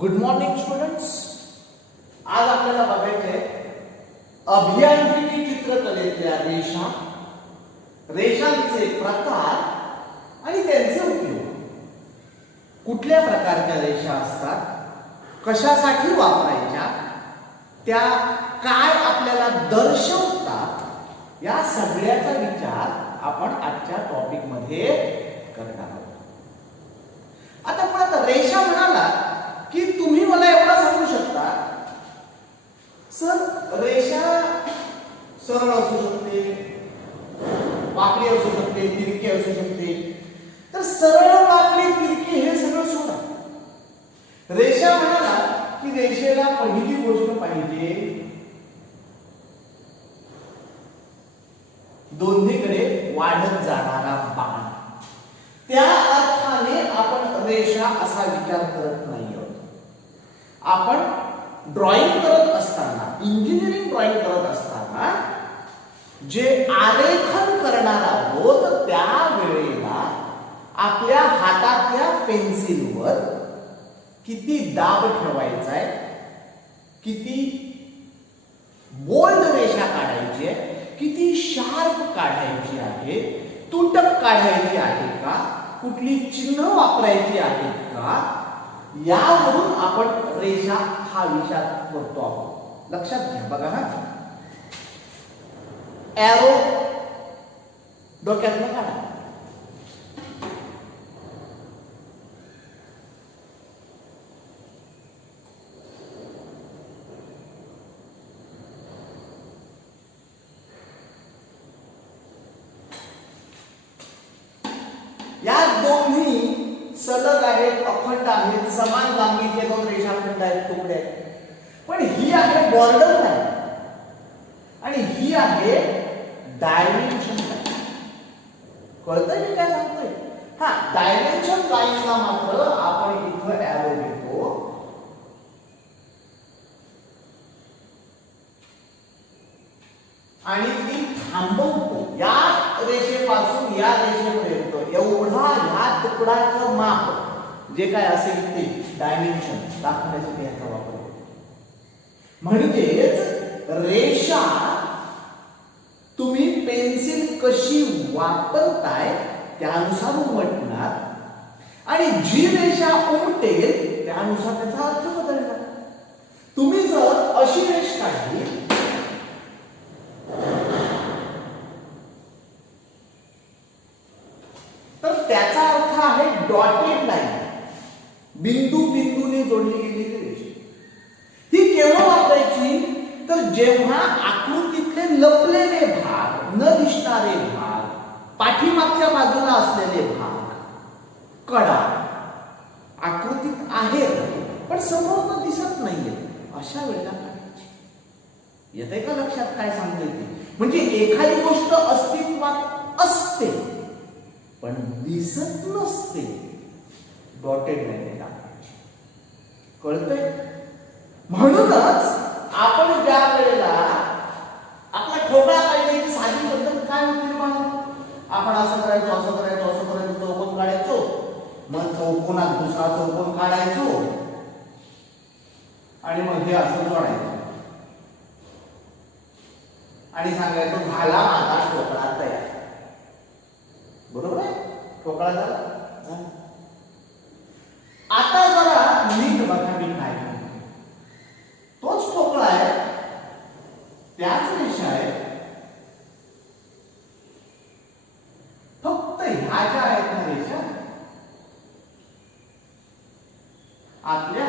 Good morning students. आज आपल्याला बघायचे अभियांत्रिकी चित्रकलेतल्या रेषा, रेषांचे प्रकार आणि त्यांचे उपयोग. कुठल्या प्रकारच्या रेषा असतात, कशासाठी वापरायच्या, त्या काय आपल्याला दर्शवतात, या सगळ्याचा विचार आपण आजच्या टॉपिक मध्ये करणार आहोत. आता मुळात रेषा म्हणाला की तुम्ही मला एवढा सांगू शकता, सर रेषा सरळ असू शकते, वाकडी असू शकते, तिरकी असू शकते. तर सरळ, वाकडी, तिरकी हे सगळं सोडा. रेषा म्हणाला की रेषेला पहिली गोष्ट पाहिजे दोन्हीकडे वाढत जाणारा बाण. त्या अर्थाने आपण रेषा असा विचार करत नाही आहोत. आपण ड्रॉइंग करत असताना, इंजिनिअरिंग ड्रॉइंग करत असताना जे आरेखन करणार आहोत त्या वेळेला आपल्या हातातल्या पेन्सिलवर किती दाब ठेवायचा आहे, किती बोल्ड रेषा काढायची आहे, किती शार्प काढायची आहे, तुटक काढायची आहे का, कुठली चिन्ह वापरायची आहेत का, यावरून आपण रेषा हा विचार करतो आहोत. लक्षात घ्या. बघा हा एरो डोक्यात काढा. या दोन्ही सलग आहेत, अखंड आहेत, समान लांबीचे दोन रेषाखंड आहेत, तुकडे आहेत. पण ही आहे बॉर्डर लाईन आणि ही आहे डायमेन्शन लाईन. कळतंय मी काय सांगतोय? हा, डायमेन्शन लाईनला मात्र आपण इथं एरो घेतो आणि ती थांबवतो. या रेषेपासून या रेषेपर्यंत एवढा ह्या तुकडाचं माप जे काय असेल ते डायमेन्शन दाखवण्यासाठी याचा वापर होतो. म्हणजेच रेषा तुम्ही पेन्सिल कशी वापरताय त्यानुसार उमटणार आणि जी रेषा उमटेल त्यानुसार त्याचा अर्थ बदलणार. तुम्ही जर अशी रेष काढली तर त्याचा अर्थ आहे डॉटेड लाईन, बिंदू बिंदूने जोडली गेलेली रेषा. ही केव्हा वापरायची? तर जेव्हा आकृतीतले लपलेले भाग, न दिसणारे भाग, पाठीमागच्या बाजूला असलेले भाग, कडा आकृतीत आहेत पण समोर दिसत नाहीये, अशा वेळेला काढायची. येते का लक्षात काय सांगतोय ते? म्हणजे एखादी गोष्ट अस्तित्वात असते पण दिसत नसते, डॉटेड लाईन टाकायची. कळतंय? म्हणूनच आपण ज्या वेळेला आपला ठोकळा काढण्याची साधी पद्धत काय होती? आपण असं करायचो, असं करायचो, असं करायचो, चौकोन काढायचो, मग चौकोनात दुसरा चौकोन काढायचो आणि मग हे असं जोडायचं आणि सांगायचो झाला माझा ठोकळा तयार. बरोबर आहे? ठोकळा झाला. आता जरा नीट बघा मी काय म्हणतो. तोच ठोकळा आहे, त्याच रेषा आहे, फक्त ह्या ज्या आहेत ना रेषा आपल्या,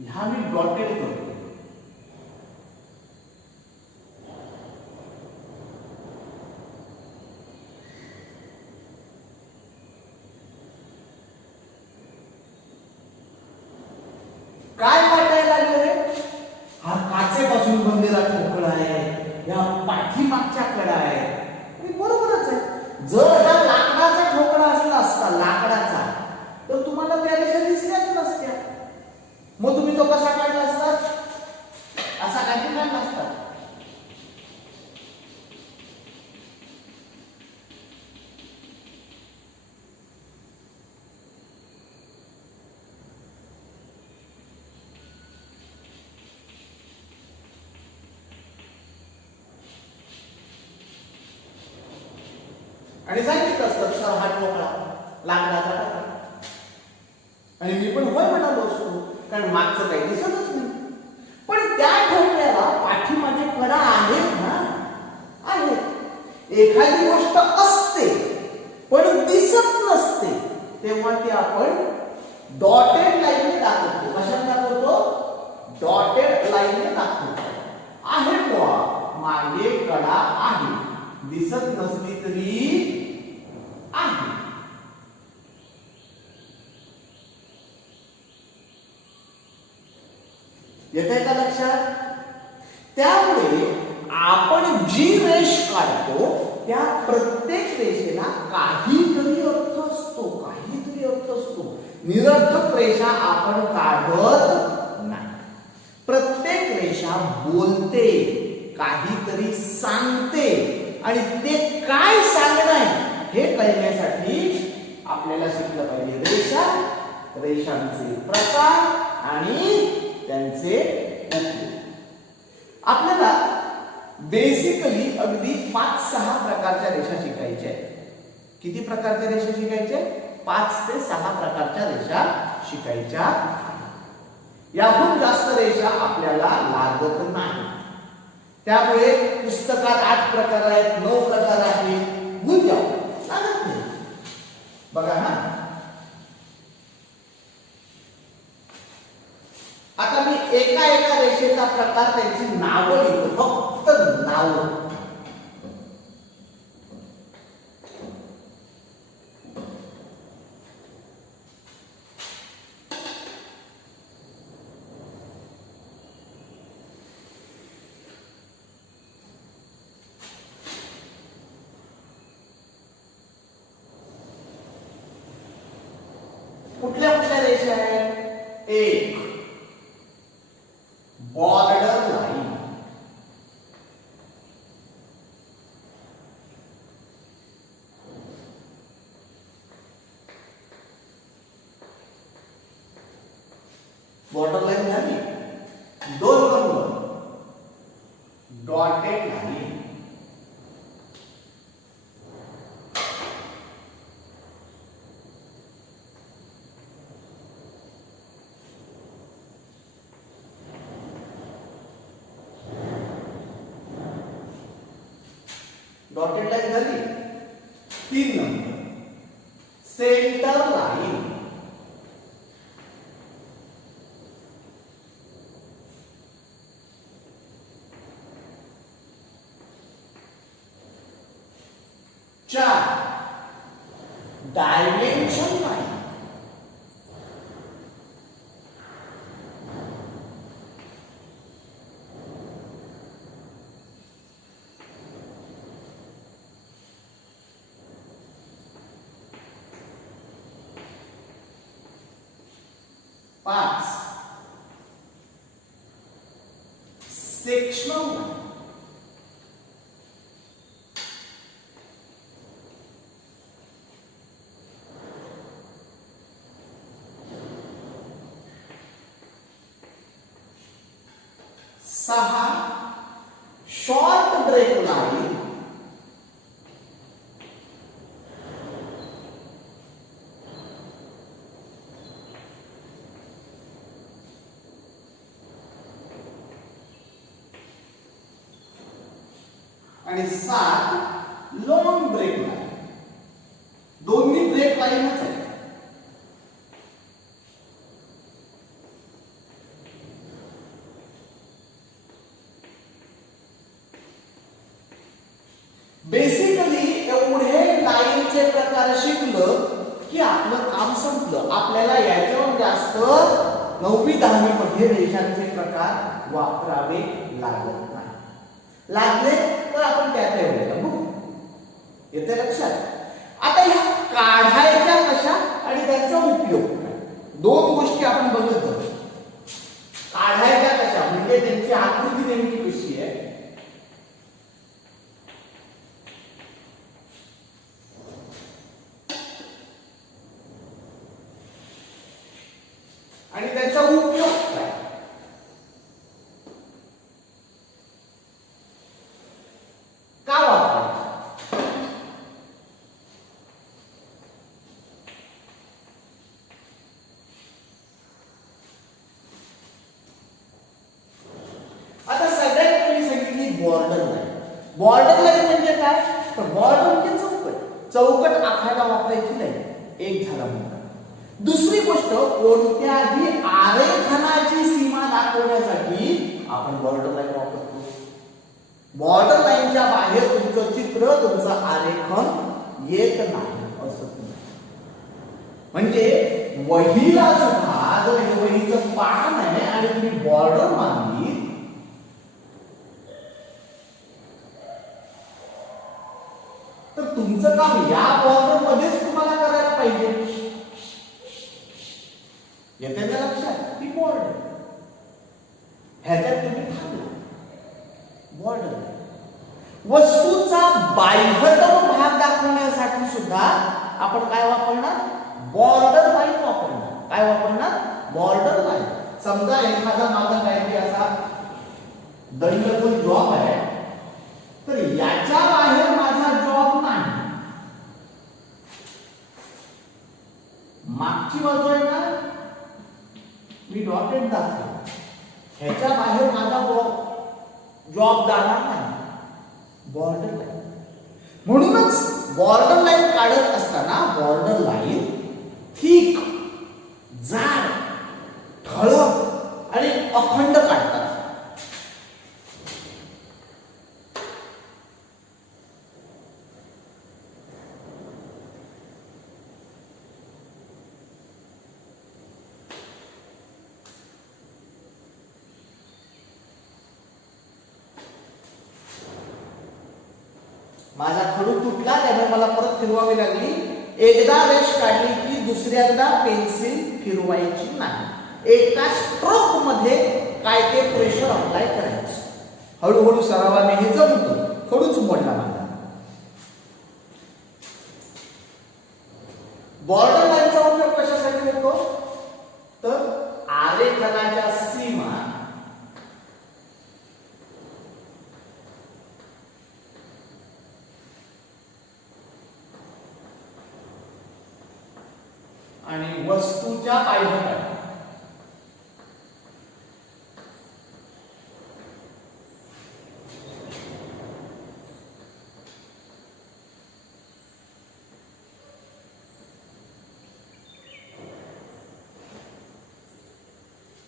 ह्या मी डॉटेड करतो. काय वाटायला लागले रे? हा काचेपासून बनलेला ठोकळा आहे, या पाठीमागच्या कडा आहे. बरोबरच आहे. जर हा लाकडाचा ठोकळा असला असता, लाकडाचा, तर तुम्हाला त्या रेषा दिसल्याच नसत्या. मग तुम्ही तो कसा काढला असता? असा काढून काढला असता. आणि सांगितलं असतं सर हा ठोकळा लाकडाचा ठोकळा, आणि मी पण होय म्हणालो असतो, कारण मागचं काही दिसतच नाही. पण त्या ठोकळ्याला पाठीमागे कडा आहेत ना, आहेत. एखादी गोष्ट असते पण दिसत नसते, तेव्हा ती आपण डॉटेड लाईनने दाखवतो. कशाने दाखवतो? डॉटेड लाईनने दाखवतो. आहे बुवा, मागे कडा आहे, दिसत नसली तरी आहे. येते का लक्षात? त्यामुळे आपण जी रेष काढतो त्या प्रत्येक रेषेला काहीतरी अर्थ असतो, काहीतरी अर्थ असतो. निरर्थक रेषा आपण काढत नाही. प्रत्येक रेषा बोलते, काहीतरी सांगते, आणि ते काय सांगणार हे कळण्यासाठी आपल्याला शिकलं पाहिजे रेषा, रेषांचे प्रकार आणि त्यांचे उपयोग. आपल्याला बेसिकली अगदी 5-6 प्रकारच्या रेषा शिकायच्या आहेत. किती प्रकारच्या रेषा शिकायच्या? 5 ते 6 प्रकारच्या रेषा शिकायच्या. याहून जास्त रेषा आपल्याला लागत नाही. त्यामुळे पुस्तकात 8 प्रकार आहेत, 9 प्रकार आहेत, गुंजाव लागत नाही. बघा ना, आता मी एका एका रेषेचा प्रकार, त्यांची नावं लिहितो, फक्त नावं. कुठल्या कुठल्या रेषा आहेत? एक बॉर्डर लाईन, बॉर्डर लाईन झाली. 2 number dotted line, dotted line झाली. 3 number centre line, 4 dimension line, 5 sectional line, 6 short break line, 7 long break line. दोन्ही ब्रेक लाईनच आहेत. बेसिकली एवढे लाईनचे प्रकार शिकलं की आपलं काम संपलं. आपल्याला याच्यावर जास्त 9वी-10वी मध्ये रेषांचे प्रकार वापरावे लागत नाही. लागले तर आपण त्या वेळेला बघू. येते लक्षात? आता ह्या काढायच्या कशा आणि त्यांचा उपयोग काय, 2 गोष्टी आपण बघत आहोत. काढायच्या कशा म्हणजे त्यांची आकृती नेमकी कशी आहे, आणि त्याचा उपयोग काय. का वापरायचा? बॉर्डर लाईन म्हणजे काय? तर बॉर्डर म्हणजे चौकट आखायला वापरायची नाही. एक झाला मुद्दा. दुसरी गोष्ट, कोणत्याही आरेखनाची सीमा दाखवण्यासाठी आपण बॉर्डर लाईन वापरतो. बॉर्डर लाईनच्या बाहेर तुमचं चित्र, तुमचं आरेखन येत नाही असं. म्हणजे वहीला सुद्धा जर हे वहीचं पान आहे आणि तुम्ही बॉर्डर मानली तर तुमचं काम या बॉर्डर मध्येच तुम्हाला करायला पाहिजे. येते ना लक्षात? ती बॉर्डर ह्याच्यात तुम्ही थांबला. बॉर्डर वस्तूचा बाह्यतम भाग दाखवण्यासाठी सुद्धा आपण काय वापरणार? बॉर्डर लाईन वापरणार. काय वापरणार? Border line. समजा एखादा माझा काहीतरी असा दंडगोल जॉब आहे, तर याच्या बाहेर माझा जॉब नाही. मागची बाजू आहे ना, मी डॉटेड दाखवतो, ह्याच्या बाहेर माझा जॉब जाणार नाही. Border line. म्हणूनच बॉर्डर लाईन काढत असताना बॉर्डर लाईन थिक, जाड, ठळक आणि अखंड काढतात. माझा खडू तुटला, त्यामुळे मला परत फिरवावी लागली. एकदा रेष काढली की दुसऱ्यांदा पेन्सिल फिरवायची नाही. एका स्ट्रोक मध्ये काय ते प्रेशर अप्लाय करायचं. हळूहळू सरावाने हे जमतं. खडूच मोडला माझा. बॉर्डर लाईनचा उपयोग कशासाठी होतो? तर आरेखनाच्या सीमा आणि वस्तूच्या बाह्यतम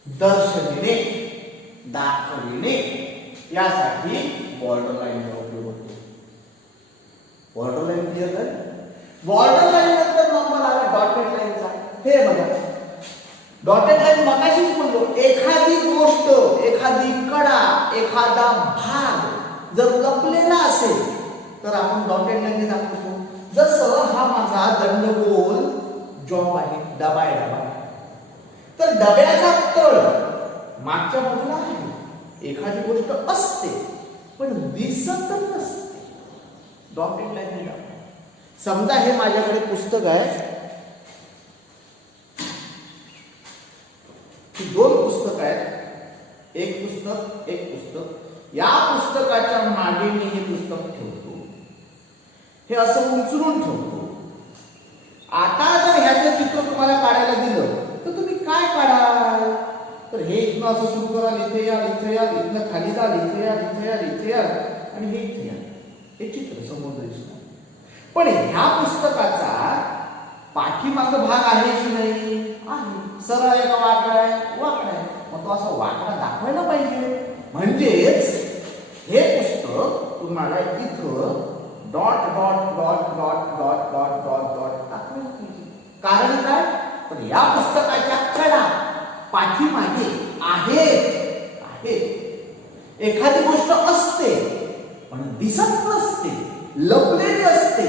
दर्शविणे, दाखविणे यासाठी बॉर्डर लाईनचा उपयोग होतो. बॉर्डर लाईन क्लिअर कर. बॉर्डर लाईन नंतर नंबर आला डॉटेड लाईनचा. हे बघा, डॉटेड लाईन मगाशीच बोललो, एखादी गोष्ट, एखादी कडा, एखादा भाग जर लपलेला असेल तर आपण डॉटेड लाईन दाखवतो. जसं हा माझा दंडगोल जॉब आहे, डबा आहे, डबा. तर डब्याचा तळ मागच्या बाजूला आहे. एखादी गोष्ट असते पण दिसत नसते. डॉटेड लाईन दाखव. समजा हे माझ्याकडे पुस्तक आहे, दोन पुस्तक आहेत, एक पुस्तक एक पुस्तक. या पुस्तकाच्या मागे मी हे पुस्तक ठेवतो, हे असं उचलून ठेवतो. आता जर ह्याचं चित्र तुम्हाला काढायला दिलं तर तुम्ही काय काढाल? तर हे इथनं असं सुरू कराल, इथे या, इथे या, इथनं खाली जाल, इथे या, इथे या, इथे या आणि हे इथे या. हे चित्र समोर दिसणार. पण ह्या पुस्तकाचा पाठीमाग भाग आहे की नाही? आहे. सरळ आहे का वाकडा आहे? वाकडा आहे. मग तो असा वाकडा दाखवायला पाहिजे. म्हणजेच हे पुस्तक तुम्हाला इथं dot dot dot dot dot dot dot dot दाखवायला पाहिजे. कारण काय? तर या पुस्तकाच्या कडा पाठीमागे आहेत. एखादी गोष्ट असते पण दिसत नसते, लपलेली असते,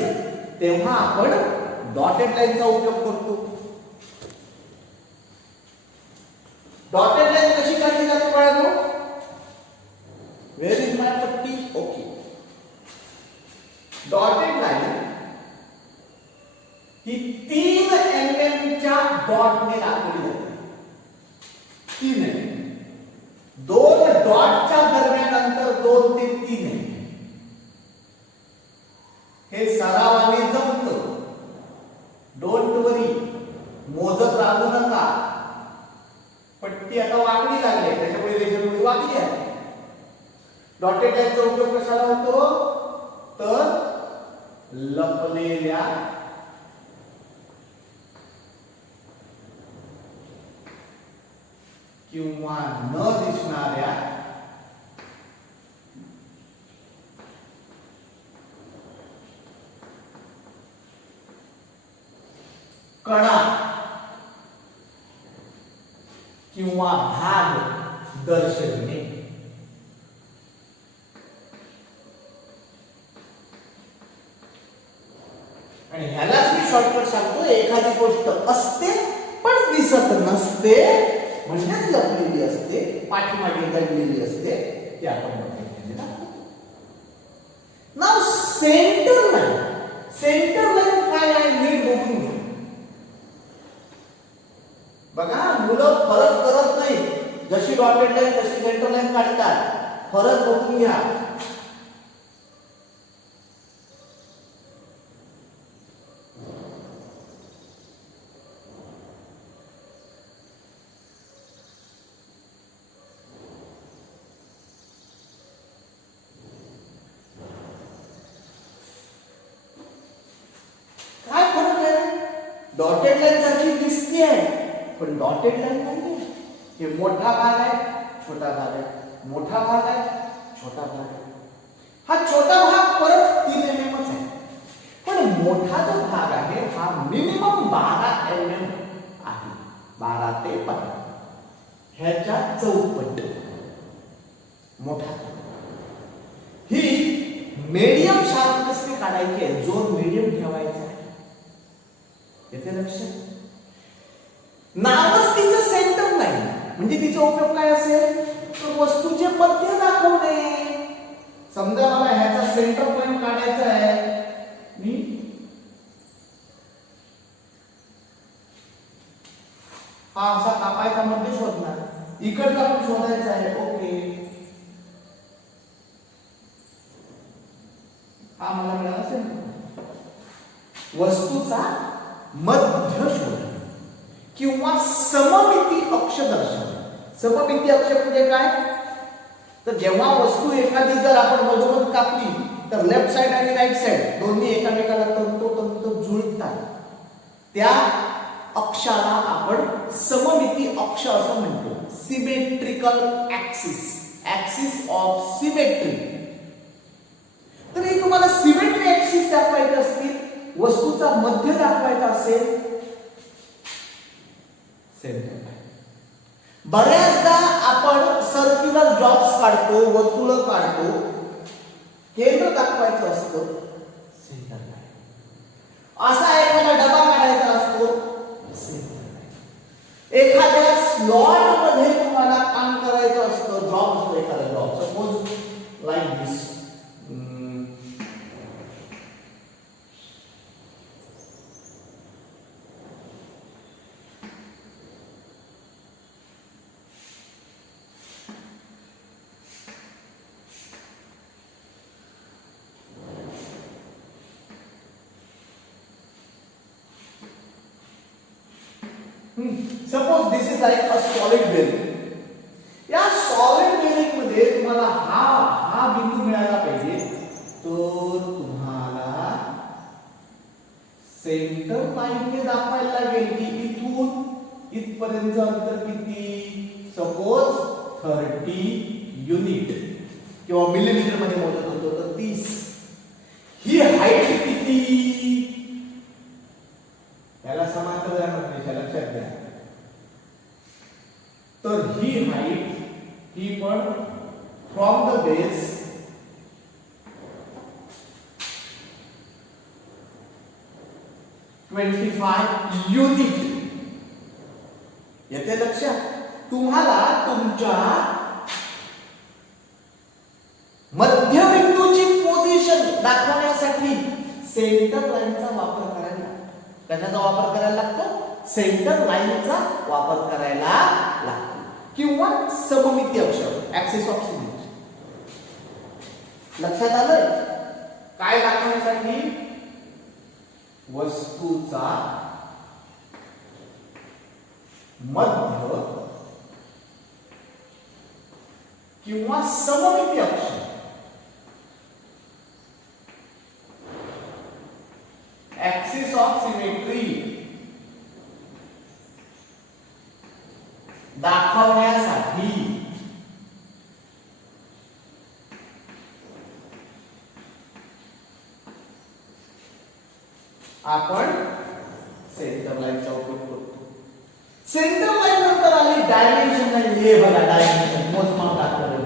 तेव्हा आपण डॉटेड लाईनचा उपयोग करतो. डॉटेड लाईन कशी काढली जाते बाळांनो? वेअर इज माय पट्टी? ओके. डॉटेड लाईन ही 3 mm च्या डॉटने दाखवली जाते. 3 mm. 2 डॉटच्या दरम्यान अंतर 2 ते 3 mm. हे सरावाने जमतं. डोंट वरी, मोजत राहू नका. पट्टी आता वाकडी लागली, त्याच्यामुळे रेषेमध्ये वाकली आहे. डॉटेड लाईनचा उपयोग कशाला होतो तर लपलेल्या किंवा न दिसणाऱ्या कणा किंवा भाग दर्शविणे. आणि ह्यालाच मी शॉर्टकट सांगतो. एखादी गोष्ट असते पण दिसत नसते म्हणजेच लपलेली असते, पाठीमागे दडलेली असते, ते आपण नाव सेंटर लाईन. सेंटर लाईन काय आहे नीट बघून घ्या. बघा मुलं फरक करत नाही. जशी डॉटेड लाईन तशी सेंटर लाईन काढतात. फरक बघून घ्या. काय फरक आहे? डॉटेड लाईन सारखी दिसते पण डॉटेड लाईन नाहीये. हे मोठा भाग आहे, छोटा भाग आहे, मोठा भाग आहे, छोटा भाग आहे. हा छोटा भाग परत 3 mm आहे. पण मोठा जो भाग आहे हा मिनिमम 12 mm आहे. 12 ते 15 ह्याच्या चौपट मोठा. ही मीडियम शार्प कसे काढायची आहे, जोर मीडियम ठेवायचा आहे. येते लक्षात? नावच तिचं सेंटर लाईन म्हणजे तिचा उपयोग काय असेल तर वस्तूचे मध्य दाखवणे. समजा मला ह्याचा सेंटर पॉइंट काढायचा आहे. मी हा असा कापायचा मध्य शोधणार. इकडचा पण शोधायचा आहे. ओके, हा मला मिळाला सेंटर. वस्तूचा मध्य शोधणे किंवा सममिती अक्ष दर्शवणे. सममिती अक्ष म्हणजे काय तर जेव्हा वस्तू एखादी जर आपण मधोमध कापली तर लेफ्ट साइड आणि राईट साइड दोन्ही एकमेकाला तंतोतंत जुळतात. त्या अक्षाला आपण सममिती अक्ष असं म्हणतो. Symmetrical axis, axis of symmetry. तर हे तुम्हाला सिमेट्री ऍक्सिस दाखवायचे असतील, वस्तूचा मध्य दाखवायचा असेल सेंटर. बऱ्याचदा आपण सर्क्युलर जॉब्स काढतो, वर्तुळ काढतो, केंद्र दाखवायचं असतं सेंटर लाईन. असा एखादा डबा काढायचा असतो सेंटर लाईन. एखाद्या स्लॉट मध्ये तुम्हाला काम करायचं असतं, जॉब असतो एखादा job. Suppose like this. Suppose this is like a solid bearing. या सॉलिड बेअरिंग मध्ये तुम्हाला हा बिंदू मिळाला पाहिजे. तो तुम्हाला सेंटर लाईनने दाखवायला लागेल की इथून इथपर्यंत अंतर किती. सपोज 30 युनिट किंवा मिलीमीटर मध्ये मोजत होतो तर 30. ही हाईट किती याला समांतर जाणार नाही, लक्षात घ्या. तर ही हाईट ही पण फ्रॉम द बेस युनिट येते लक्षात. तुम्हाला तुमच्या मध्यबिंदूची पोझिशन दाखवण्यासाठी सेंटर लाईनचा वापर करायला. कशाचा वापर करायला लागतो? सेंटर लाईनचा वापर करायला लागतो किंवा सममिती अक्ष, ऍक्सिस ऑफ सिमेट्री. लक्षात आलं काय दाखवण्यासाठी? वस्तूचा मध्य किंवा सममिती अक्ष दाखवण्यासाठी आपण सेंटर लाईनचा उपयोग करतो. सेंटर लाईन नंतर आली डायमेन्शन लाईन. हे बघा डायमेन्शन मोजमाप दाखवलं.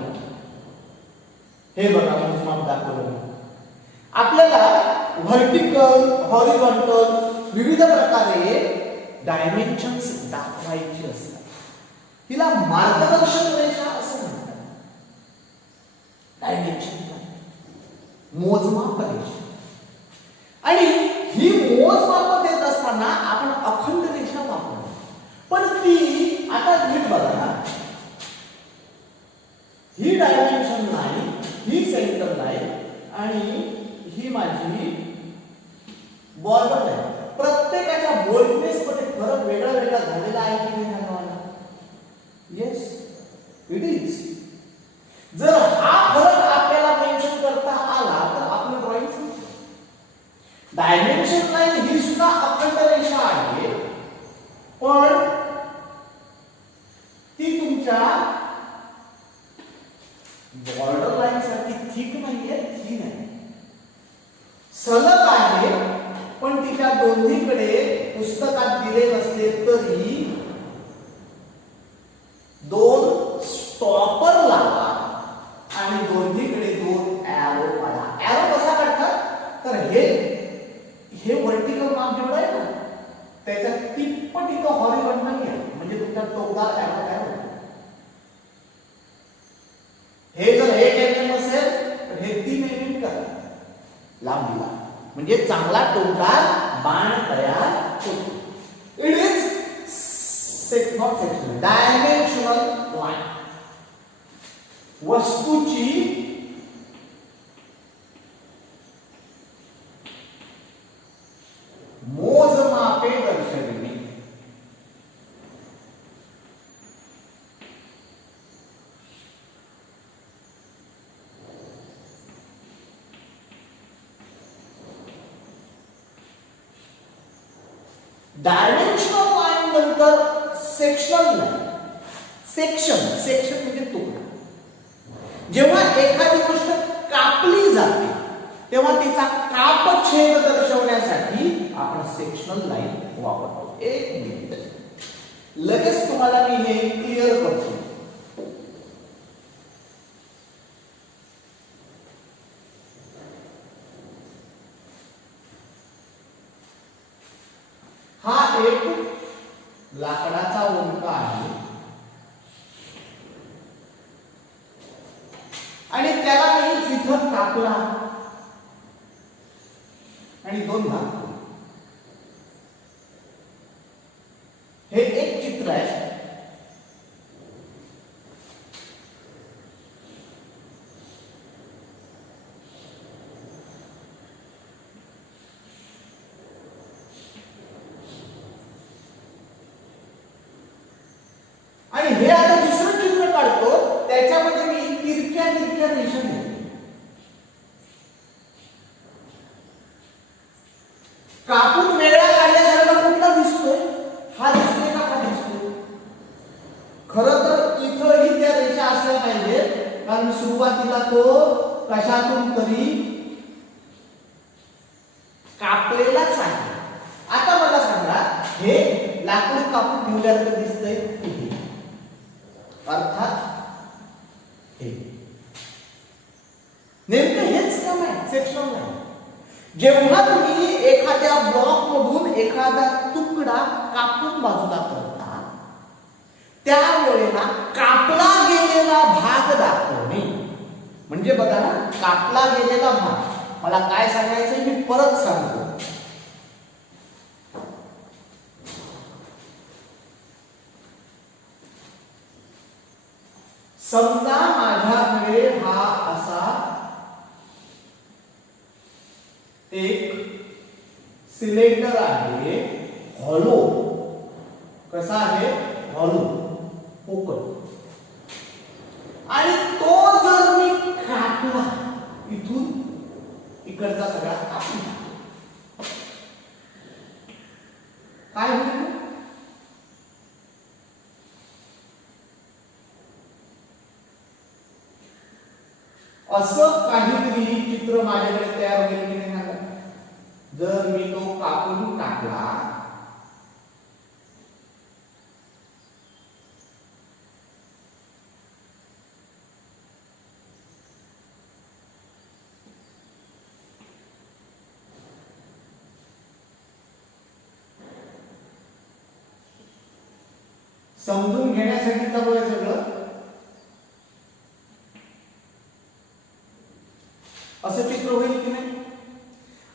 हे बघा मोजमाप दाखवलं. आपल्याला व्हर्टिकल हॉरिझॉन्टल विविध प्रकारे डायमेन्शन्स दाखवायची असतात. हिला मार्गदर्शक रेषा असं म्हणतात. डायमेन्शन मोजमाप रेषा. आणि ही मोजमाप देत असताना आपण अखंड रेषा वापरतो. पण ती आता नीट बघा ना, ही डायमेन्शन लाईन, ही सेंटर लाईन आणि ही माझी बॉर्डर लाईन. प्रत्येकाच्या बोल्डनेस मध्ये फरक वेगळा वेगळा झालेला आहे की नाही सांगा? Yes, it is. जर हा फरक आपल्याला मेन्शन करता आला तर आपलं ड्रॉइंग डायमेन्शन लाईन ही सुद्धा अखंड रेषा आहे, पण ती तुमच्या बॉर्डर लाईन साठी थिक नाहीये, थिन आहे. सलग आहे, पण तिच्या दोन्हीकडे पुस्तकात दिले नसले तरी दोन स्टॉपर लावा आणि दोन्हीकडे दोन एरो काढा. एरो कसा काढतात तर हे व्हर्टिकल माप जेवढं आहे ना त्याच्या तिप्पट इथं हॉरिझॉन्टल आहे, म्हणजे तुमचा टोकदार एरो तयार होतो. हे जर 1 mm असेल तर हे 3 mm करा लांबीला, म्हणजे चांगला टोकदार बाण तयार होतो. It is not sectional, dimensional line. वस्तूची मोजमापे दर्शविणे. डायमेन्शनल लाईन नंतर सेक्शनल लाईन. सेक्शन म्हणजे तुकडा. जेव्हा एखादी गोष्ट कापली जाते तेव्हा तिचा कापछेद दर्शवण्यासाठी आपण सेक्शनल लाईन वापरतो. 1 मिनिट, लगेच तुम्हाला मी हे क्लिअर करतो. हा एक लाकडाचा ओंका आहे आणि त्याला मी इथं कापला आणि 2 भाग. हे एक चित्र आहे. आणि हे आता दुसरं चित्र काढतो, त्याच्यामध्ये मी तिरक्या रेषा घेतो. कापून वेगळा काढल्यासारखा कुठला दिसतोय? हा दिसतोय का हा दिसतोय? खरं तर इथंही त्या रेषा असल्या पाहिजे, कारण सुरुवातीला तो कशातून तरी कापलेलाच आहे. आता मला सांगा, हे लाकूड कापून ठेवल्यासारखं दिसतंय, अर्थात हे नेमकं हेच काम आहे सेक्शनल लाईन. जेव्हा तुम्ही एखाद्या ब्लॉक मधून एखादा तुकडा कापून बाजूला करता त्यावेळेला कापला गेलेला भाग दाखवणे. म्हणजे बघा ना, कापला गेलेला भाग. मला काय सांगायचं मी परत सांगतो. समजा माझ्याकडे हा असा एक सिलेंडर आहे, हॉलो. कसा आहे? हॉलो, पोकळ. आणि तो जर मी कापला, इथून इकडचा सगळा कापला, काय होईल? असं काहीतरी चित्र माझ्याकडे तयार होईल की नाही सांगा. जर मी तो कापून टाकला समजून घेण्यासाठी चालू आहे सगळं. असं चित्र होईल की नाही.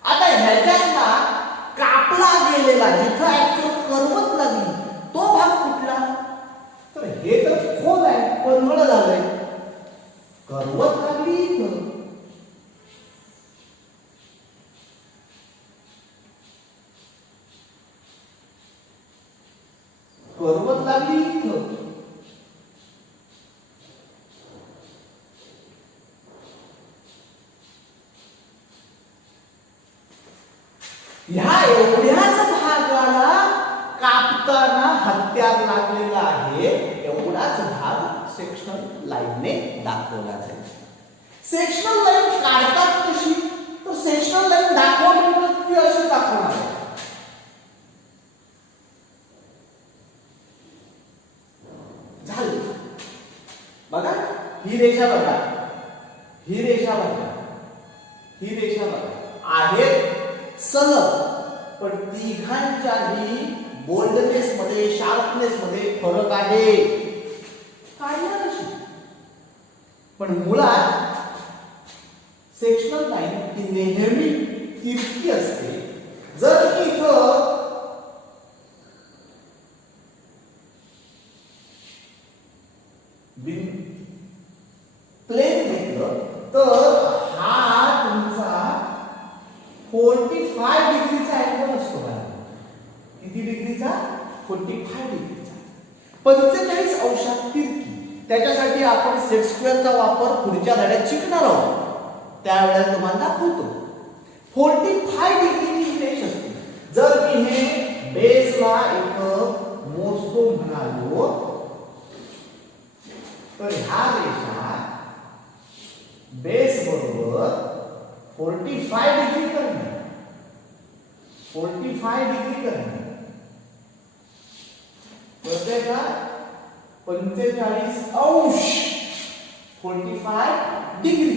आता ह्याच्यातला कापला गेलेला जिथं ऍक्च्युअल करवत लागली तो भाग कुठला. तर हे तर खोल आहे पन्हळ झालंय. करवत लागली इथं. करवत लागली इथं. ह्या एवढ्याच भागाला कापताना हत्यार लागलेला आहे. एवढाच भाग सेक्शनल लाईनने दाखवला जाईल. सेक्शनल लाईन काढतात कशी. तर सेक्शनल लाईन दाखवली ती अशी दाखवणार आहे. झालं बघा. ही रेषा बघा. ही रेषा बघा. ही रेषा बघा आहेत सलग. पण तिघांच्याही बोल्डनेस मध्ये शार्पनेस मध्ये फरक आहे. काढणार अशी. पण मुळात सेक्शनल लाईन ही नेहमी तिरकी असते. जर इथं प्लेन घेतलं तर हा तुमचा 45 डिग्रीचा अँगल असतो बघा. किती डिग्रीचा. 45 डिग्रीचा. 45 अंशात तिरकी. त्याच्यासाठी आपण सेट स्क्वेअरचा वापर पुढच्या धड्यात शिकणार आहोत. त्यावेळेला तुम्हाला दाखवतो. 45 डिग्रीची ही रेष असते. जर मी हे बेसला एक मोजतो म्हणालो तर ह्या रेषा बेस बरोबर 45 डिग्री करणे. 45 डिग्री करणे. कळतंय का. 45 अंश 45 डिग्री.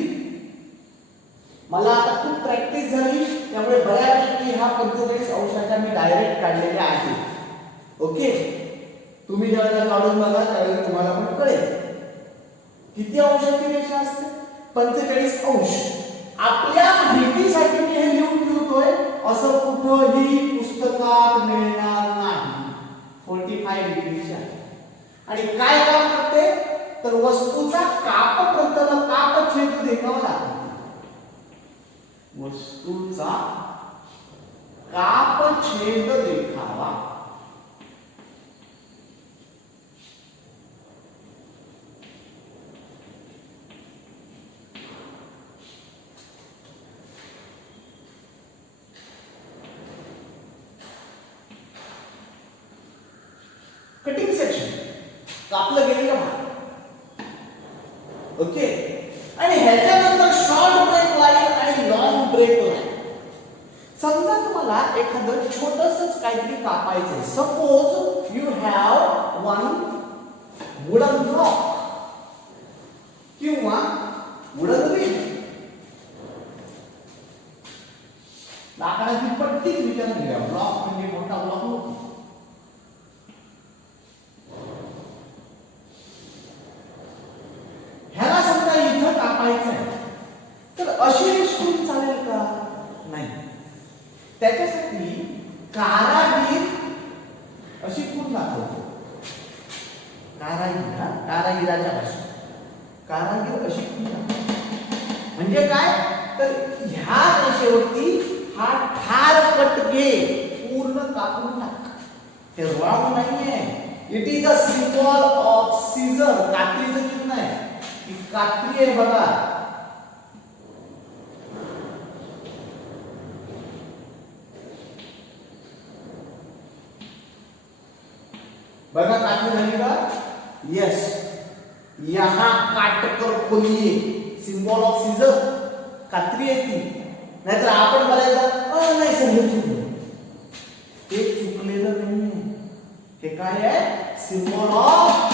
मला आता खूप प्रॅक्टिस झाली त्यामुळे बऱ्यापैकी हा 45 अंशाच्या मी डायरेक्ट काढलेल्या आहे. ओके. तुम्ही ज्यावेळेला काढून बघा त्यावेळेला तुम्हाला पण कळेल किती अंशाची रेषा असते. 45 अंश. आपल्या माहितीसाठी मी हे लिहून ठेवतोय. असं कुठंही पुस्तकात मिळणार नाही. 45 डिग्रीची आहे. आणि काय काम करते तर वस्तूचा काप प्रतल काप छेद देखावा लागतो. वस्तूचा काप छेद देखावा. कटिंग सेक्शन कापलं गेलेलं भाग. ओके. आणि ह्याच्यानंतर शॉर्ट ब्रेक लाईन आणि लॉंग ब्रेक लाईन. समजा तुम्हाला एखादं छोटसच काहीतरी कापायचं. Suppose you have one wooden block किंवा वुडन रिंग. लाकडाची पट्टीच विचारात घ्या. ब्लॉक म्हणजे मोठा ब्लॉक नको. ह्याला समजा इथं कापायचं आहे तर अशी रेष करून चालेल का. नाही. त्याच्यासाठी कारागीर अशी खूण दाखवतो. कारागिराच्या भाषेत कारागीर अशी खूण दाखवतो. म्हणजे काय तर ह्या रेषेवरती हा ठार कट घे. पूर्ण कापून टाक. हे रॉंग नाहीये. It is a symbol of scissor. कात्रीचं चिन्ह आहे. ही कात्री आहे बघा. बघा कात्री झाली का. यस. यहां काटकर खोलिए. सिम्बॉल ऑफ सीझर, कात्री आहे ती. नाहीतर आपण बऱ्याचदा नाही सर हे चुकलं. ते चुकलेलं नाहीये. हे काय आहे? Symbol of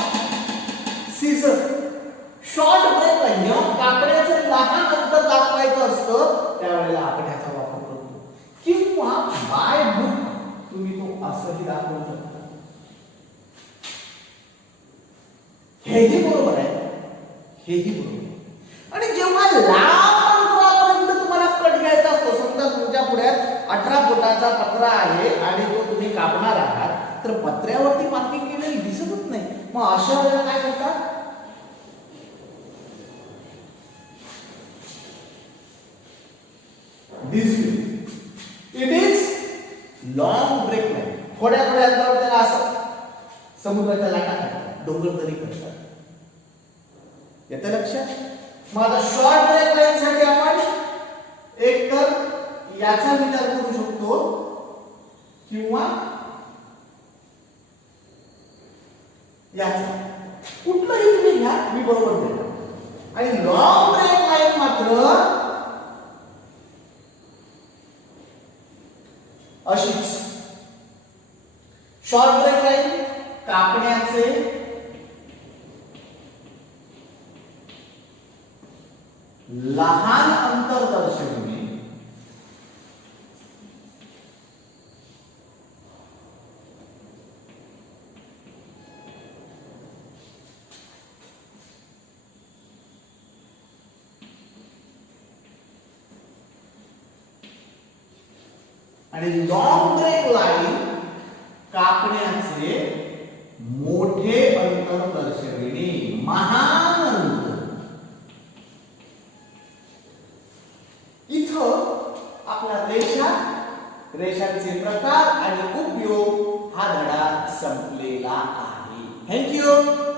scissor. Short break line जेव्हा कापण्याचं लहान अंतर दाखवायचं असतं त्यावेळेला आपण ह्याचा वापर करतो. किंवा बाय बुक तुम्ही तो असंही दाखवू शकता. हेही बरोबर आहे, हेही बरोबर आहे. आणि जेव्हा लांब अंतरापर्यंत तुम्हाला कट घ्यायचा असतो, समजा तुमच्या पुढ्यात 18 फुटाचा पत्रा आहे आणि तो तुम्ही कापणार आहात, तर पत्र्यावरती मार्किंग केलेली दिसतच नाही. मग अशा वेळेला काय करतात? This it is long break line. थोड्या थोड्या अंतरावर त्याला असं समुद्राच्या लाटा करतात, डोंगर तरी करतात. येतं लक्षात? मग आता शॉर्ट ब्रेक लाईन साठी आपण एक तर याचा विचार करू शकतो किंवा याचा, कुठलंही तुम्ही घ्या, मी बरोबर देतो. आणि लॉंग ब्रेक लाईन मात्र अशीच. शॉर्ट ब्रेक लाईन कापण्याचे लहान अंतर दर्शविणे आणि लॉंग ब्रेक लाईन कापण्याचे मोठे अंतर दर्शविणे, महान अंतर. इथं आपला रेषांचे प्रकार आणि उपयोग हा धडा संपलेला आहे. थँक्यू.